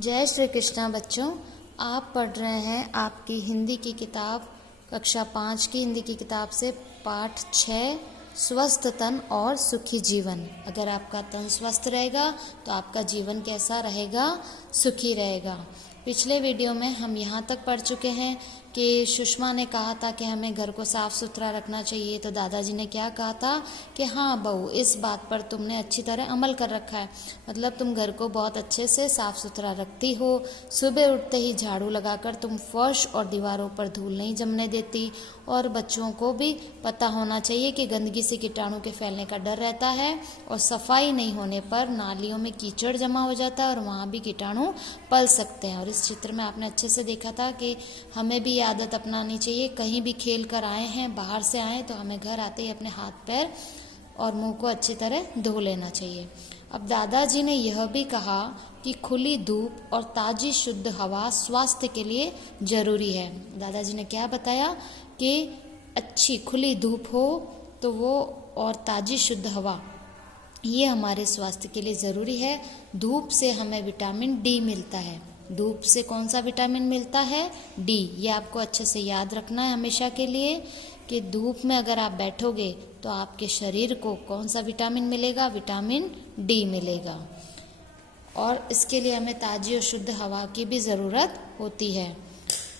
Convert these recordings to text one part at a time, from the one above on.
जय श्री कृष्णा बच्चों। आप पढ़ रहे हैं आपकी हिंदी की किताब कक्षा 5 की हिंदी की किताब से पाठ 6 स्वस्थ तन और सुखी जीवन। अगर आपका तन स्वस्थ रहेगा तो आपका जीवन कैसा रहेगा? सुखी रहेगा। पिछले वीडियो में हम यहाँ तक पढ़ चुके हैं कि सुषमा ने कहा था कि हमें घर को साफ सुथरा रखना चाहिए, तो दादाजी ने क्या कहा था कि हाँ बहू, इस बात पर तुमने अच्छी तरह अमल कर रखा है, मतलब तुम घर को बहुत अच्छे से साफ सुथरा रखती हो। सुबह उठते ही झाड़ू लगाकर तुम फर्श और दीवारों पर धूल नहीं जमने देती, और बच्चों को भी पता होना चाहिए कि गंदगी से कीटाणु के फैलने का डर रहता है, और सफाई नहीं होने पर नालियों में कीचड़ जमा हो जाता है और वहाँ भी कीटाणु पल सकते हैं। और इस चित्र में आपने अच्छे से देखा था कि हमें भी आदत अपनानी चाहिए, कहीं भी खेल कर आए हैं, बाहर से आए तो हमें घर आते ही अपने हाथ पैर और मुंह को अच्छी तरह धो लेना चाहिए। अब दादाजी ने यह भी कहा कि खुली धूप और ताज़ी शुद्ध हवा स्वास्थ्य के लिए जरूरी है। दादाजी ने क्या बताया कि अच्छी खुली धूप हो तो वो और ताज़ी शुद्ध हवा ये हमारे स्वास्थ्य के लिए ज़रूरी है। धूप से हमें विटामिन डी मिलता है। धूप से कौन सा विटामिन मिलता है? डी। ये आपको अच्छे से याद रखना है हमेशा के लिए कि धूप में अगर आप बैठोगे तो आपके शरीर को कौन सा विटामिन मिलेगा? विटामिन डी मिलेगा। और इसके लिए हमें ताज़ी और शुद्ध हवा की भी ज़रूरत होती है।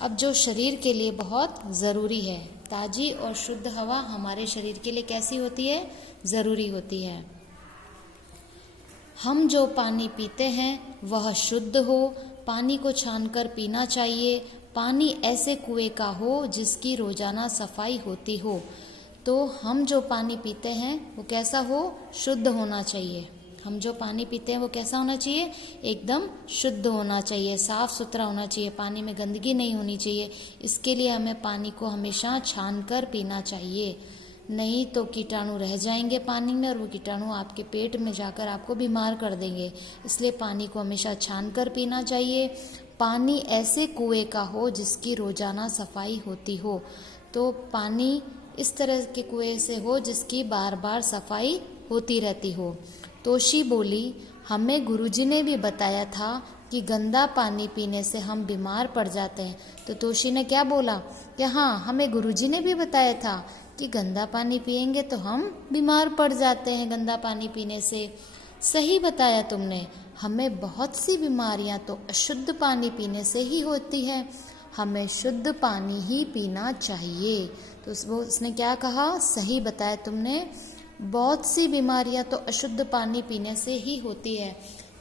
अब जो शरीर के लिए बहुत ज़रूरी है, ताज़ी और शुद्ध हवा हमारे शरीर के लिए कैसी होती है? ज़रूरी होती है। हम जो पानी पीते हैं वह शुद्ध हो, पानी को छानकर पीना चाहिए। पानी ऐसे कुएं का हो जिसकी रोजाना सफाई होती हो। तो हम जो पानी पीते हैं वो कैसा हो? शुद्ध होना चाहिए। हम जो पानी पीते हैं वो कैसा होना चाहिए? एकदम शुद्ध होना चाहिए, साफ सुथरा होना चाहिए, पानी में गंदगी नहीं होनी चाहिए। इसके लिए हमें पानी को हमेशा छानकर पीना चाहिए, नहीं तो कीटाणु रह जाएंगे पानी में और वो कीटाणु आपके पेट में जाकर आपको बीमार कर देंगे। इसलिए पानी को हमेशा छानकर पीना चाहिए। पानी ऐसे कुएं का हो जिसकी रोजाना सफाई होती हो। तो पानी इस तरह के कुएं से हो जिसकी बार बार सफाई होती रहती हो। तोशी बोली, हमें गुरुजी ने भी बताया था कि गंदा पानी पीने से हम बीमार पड़ जाते हैं। तो तोशी ने क्या बोला कि हाँ, हमें गुरुजी ने भी बताया था कि गंदा पानी पिएंगे तो हम बीमार पड़ जाते हैं गंदा पानी पीने से। सही बताया तुमने, हमें बहुत सी बीमारियां तो अशुद्ध पानी पीने से ही होती है। हमें शुद्ध पानी ही पीना चाहिए। तो उसने क्या कहा? सही बताया तुमने, बहुत सी बीमारियां तो अशुद्ध पानी पीने से ही होती है।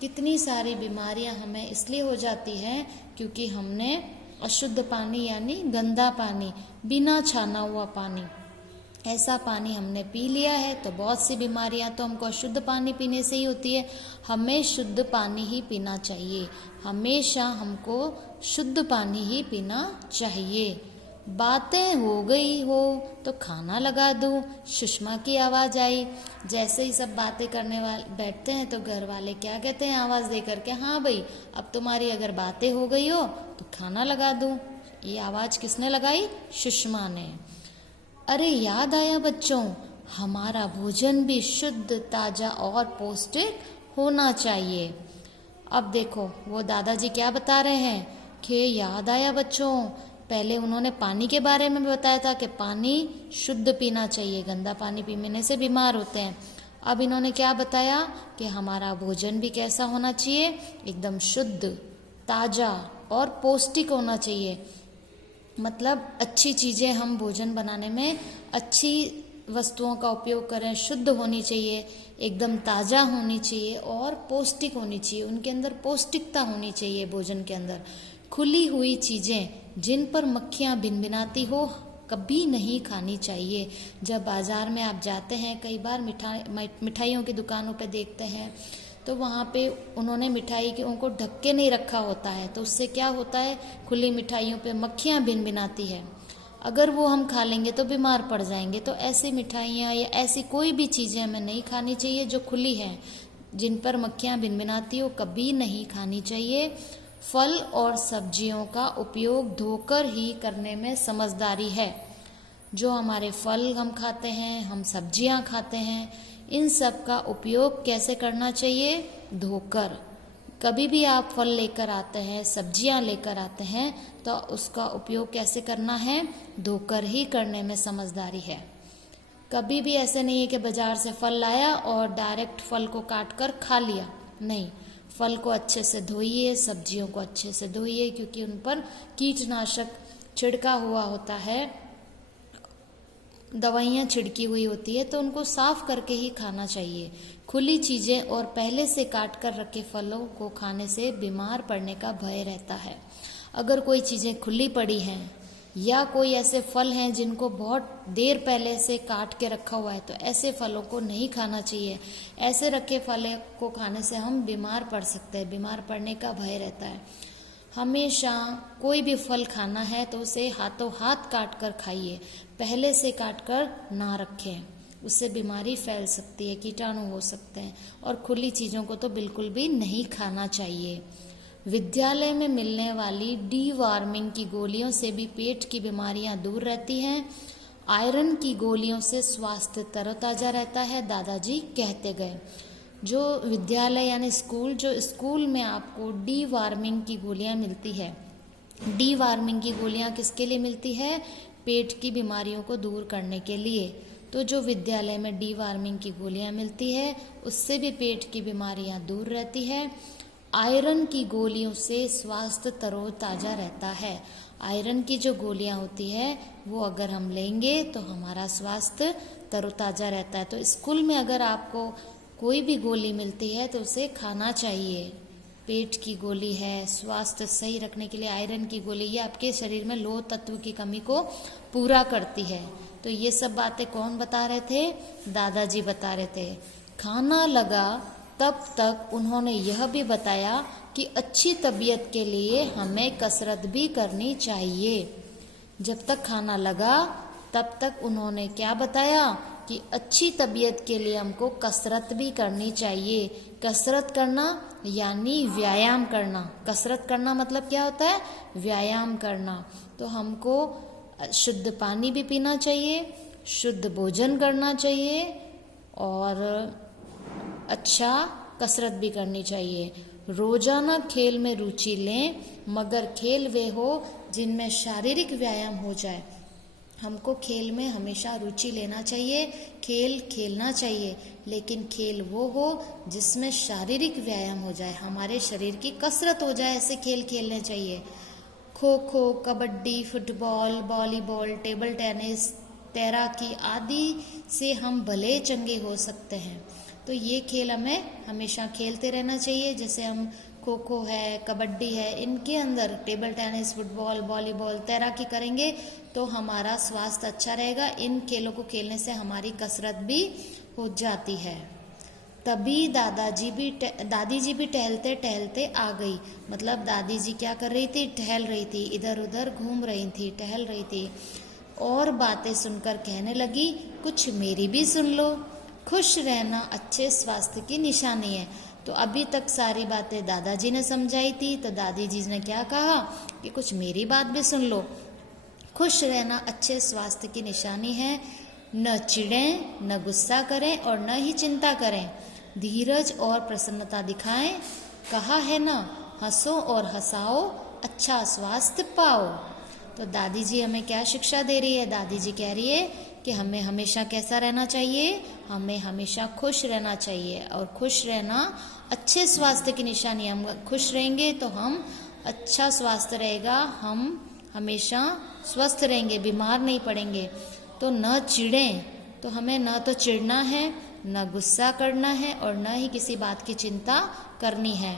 कितनी सारी बीमारियां हमें इसलिए हो जाती हैं क्योंकि हमने अशुद्ध पानी यानी गंदा पानी, बिना छाना हुआ पानी, ऐसा पानी हमने पी लिया है। तो बहुत सी बीमारियां तो हमको अशुद्ध पानी पीने से ही होती है। हमें शुद्ध पानी ही पीना चाहिए, हमेशा हमको शुद्ध पानी ही पीना चाहिए। बातें हो गई हो तो खाना लगा दूं, सुषमा की आवाज़ आई। जैसे ही सब बातें करने वाले बैठते हैं तो घर वाले क्या कहते हैं आवाज़ दे करके? हाँ भाई, अब तुम्हारी अगर बातें हो गई हो तो खाना लगा दूं। ये आवाज़ किसने लगाई? सुषमा ने। अरे याद आया बच्चों, हमारा भोजन भी शुद्ध, ताज़ा और पौष्टिक होना चाहिए। अब देखो वो दादाजी क्या बता रहे हैं कि याद आया बच्चों, पहले उन्होंने पानी के बारे में बताया था कि पानी शुद्ध पीना चाहिए, गंदा पानी पीने से बीमार होते हैं। अब इन्होंने क्या बताया कि हमारा भोजन भी कैसा होना चाहिए? एकदम शुद्ध, ताज़ा और पौष्टिक होना चाहिए। मतलब अच्छी चीज़ें हम भोजन बनाने में अच्छी वस्तुओं का उपयोग करें, शुद्ध होनी चाहिए, एकदम ताज़ा होनी चाहिए और पौष्टिक होनी चाहिए। उनके अंदर पौष्टिकता होनी चाहिए भोजन के अंदर। खुली हुई चीज़ें जिन पर मक्खियाँ भिनभिनाती हो कभी नहीं खानी चाहिए। जब बाज़ार में आप जाते हैं, कई बार मिठाइयों की दुकानों पे देखते हैं तो वहाँ पे उन्होंने मिठाई के उनको ढक के नहीं रखा होता है, तो उससे क्या होता है? खुली मिठाइयों पे मक्खियाँ भिनभिनाती है। अगर वो हम खा लेंगे तो बीमार पड़ जाएंगे। तो ऐसी मिठाइयाँ या ऐसी कोई भी चीज़ें हमें नहीं खानी चाहिए जो खुली हैं, जिन पर मक्खियाँ भिनभिनाती हो, कभी नहीं खानी चाहिए। फल और सब्जियों का उपयोग धोकर ही करने में समझदारी है। जो हमारे फल हम खाते हैं, हम सब्जियां खाते हैं, इन सब का उपयोग कैसे करना चाहिए? धोकर। कभी भी आप फल लेकर आते हैं, सब्जियां लेकर आते हैं, तो उसका उपयोग कैसे करना है? धोकर ही करने में समझदारी है। कभी भी ऐसे नहीं है कि बाजार से फल लाया और डायरेक्ट फल को काट कर खा लिया, नहीं। फल को अच्छे से धोइए, सब्जियों को अच्छे से धोइए, क्योंकि उन पर कीटनाशक छिड़का हुआ होता है, दवाइयाँ छिड़की हुई होती है, तो उनको साफ करके ही खाना चाहिए। खुली चीज़ें और पहले से काट कर रखे फलों को खाने से बीमार पड़ने का भय रहता है। अगर कोई चीज़ें खुली पड़ी हैं या कोई ऐसे फल हैं जिनको बहुत देर पहले से काट के रखा हुआ है, तो ऐसे फलों को नहीं खाना चाहिए। ऐसे रखे फलों को खाने से हम बीमार पड़ सकते हैं, बीमार पड़ने का भय रहता है। हमेशा कोई भी फल खाना है तो उसे हाथों हाथ काट कर खाइए, पहले से काट कर ना रखें, उससे बीमारी फैल सकती है, कीटाणु हो सकते हैं। और खुली चीज़ों को तो बिल्कुल भी नहीं खाना चाहिए। विद्यालय में मिलने वाली डीवार्मिंग की गोलियों से भी पेट की बीमारियां दूर रहती हैं। आयरन की गोलियों से स्वास्थ्य तरोताज़ा रहता है, दादाजी कहते गए। जो विद्यालय यानी स्कूल, जो स्कूल में आपको डीवार्मिंग की गोलियां मिलती है, डीवार्मिंग की गोलियां किसके लिए मिलती है? पेट की बीमारियों को दूर करने के लिए। तो जो विद्यालय में डीवार्मिंग की गोलियां मिलती है, उससे भी पेट की बीमारियां दूर रहती है। आयरन की गोलियों से स्वास्थ्य तरोताज़ा रहता है। आयरन की जो गोलियां होती है वो अगर हम लेंगे तो हमारा स्वास्थ्य तरोताज़ा रहता है। तो स्कूल में अगर आपको कोई भी गोली मिलती है तो उसे खाना चाहिए। पेट की गोली है, स्वास्थ्य सही रखने के लिए आयरन की गोली, ये आपके शरीर में लोह तत्व की कमी को पूरा करती है। तो ये सब बातें कौन बता रहे थे? दादाजी बता रहे थे। खाना लगा तब तक उन्होंने यह भी बताया कि अच्छी तबीयत के लिए हमें कसरत भी करनी चाहिए। जब तक खाना लगा तब तक उन्होंने क्या बताया कि अच्छी तबीयत के लिए हमको कसरत भी करनी चाहिए। कसरत करना यानी व्यायाम करना। कसरत करना मतलब क्या होता है? व्यायाम करना। तो हमको शुद्ध पानी भी पीना चाहिए, शुद्ध भोजन करना चाहिए और अच्छा कसरत भी करनी चाहिए। रोजाना खेल में रुचि लें, मगर खेल वे हो जिनमें शारीरिक व्यायाम हो जाए। हमको खेल में हमेशा रुचि लेना चाहिए, खेल खेलना चाहिए, लेकिन खेल वो हो जिसमें शारीरिक व्यायाम हो जाए, हमारे शरीर की कसरत हो जाए, ऐसे खेल खेलने चाहिए। Kho kho, kabaddi, football, volleyball, table tennis, तैराकी आदि से हम भले चंगे हो सकते हैं। तो ये खेल हमें हमेशा खेलते रहना चाहिए। जैसे हम खो खो है, कबड्डी है, इनके अंदर टेबल टेनिस, फुटबॉल, वॉलीबॉल, तैराकी करेंगे तो हमारा स्वास्थ्य अच्छा रहेगा। इन खेलों को खेलने से हमारी कसरत भी हो जाती है। तभी दादी जी भी टहलते टहलते आ गई। मतलब दादी जी क्या कर रही थी? टहल रही थी, इधर उधर घूम रही थी, टहल रही थी और बातें सुनकर कहने लगी, कुछ मेरी भी सुन लो। खुश रहना अच्छे स्वास्थ्य की निशानी है। तो अभी तक सारी बातें दादाजी ने समझाई थी, तो दादी जी ने क्या कहा कि कुछ मेरी बात भी सुन लो। खुश रहना अच्छे स्वास्थ्य की निशानी है। न चिढ़ें, न गुस्सा करें और न ही चिंता करें। धीरज और प्रसन्नता दिखाएं। कहा है ना, हंसो और हंसाओ, अच्छा स्वास्थ्य पाओ। तो दादी जी हमें क्या शिक्षा दे रही है? दादी जी कह रही है कि हमें हमेशा कैसा रहना चाहिए? हमें हमेशा खुश रहना चाहिए। और खुश रहना अच्छे स्वास्थ्य की निशानी। हम खुश रहेंगे तो हम अच्छा स्वास्थ्य रहेगा, हम हमेशा स्वस्थ रहेंगे, बीमार नहीं पड़ेंगे। तो न चिढ़ें, तो हमें न तो चिढ़ना है, न गुस्सा करना है और न ही किसी बात की चिंता करनी है।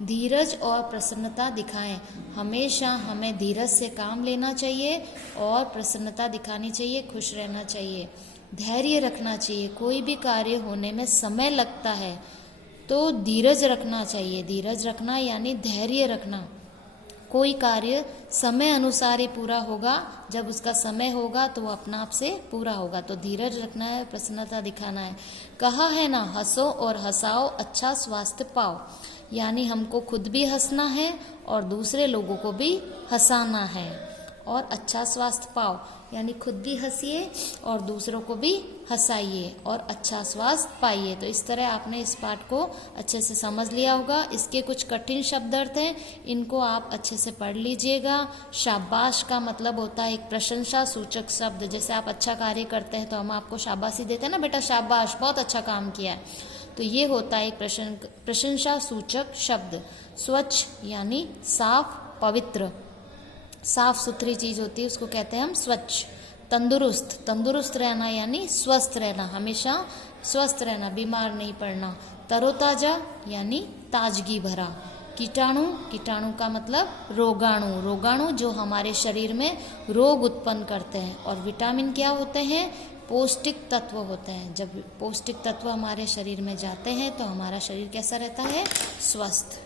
धीरज और प्रसन्नता दिखाएं। हमेशा हमें धीरज से काम लेना चाहिए और प्रसन्नता दिखानी चाहिए, खुश रहना चाहिए, धैर्य रखना चाहिए। कोई भी कार्य होने में समय लगता है तो धीरज रखना चाहिए। धीरज रखना यानी धैर्य रखना। कोई कार्य समय अनुसार ही पूरा होगा, जब उसका समय होगा तो वो अपना आप से पूरा होगा। तो धीरज रखना है, प्रसन्नता दिखाना है। कहा है ना, हंसो और हंसाओ, अच्छा स्वास्थ्य पाओ। यानी हमको खुद भी हंसना है और दूसरे लोगों को भी हंसाना है। और अच्छा स्वास्थ्य पाओ, यानी खुद भी हंसिए और दूसरों को भी हंसाइए और अच्छा स्वास्थ्य पाइए। तो इस तरह आपने इस पाठ को अच्छे से समझ लिया होगा। इसके कुछ कठिन शब्द अर्थ हैं, इनको आप अच्छे से पढ़ लीजिएगा। शाबाश का मतलब होता है एक प्रशंसा सूचक शब्द। जैसे आप अच्छा कार्य करते हैं तो हम आपको शाबाशी देते हैं ना, बेटा शाबाश, बहुत अच्छा काम किया है, तो ये होता है एक प्रशंसा सूचक शब्द। स्वच्छ यानी साफ पवित्र, साफ सुथरी चीज होती है उसको कहते हैं हम स्वच्छ। तंदुरुस्त, तंदुरुस्त रहना यानी स्वस्थ रहना, हमेशा स्वस्थ रहना, बीमार नहीं पड़ना। तरोताजा यानी ताजगी भरा। कीटाणु, कीटाणु का मतलब रोगाणु, रोगाणु जो हमारे शरीर में रोग उत्पन्न करते हैं। और विटामिन क्या होते हैं? पौष्टिक तत्व होते हैं। जब पौष्टिक तत्व हमारे शरीर में जाते हैं तो हमारा शरीर कैसा रहता है? स्वस्थ।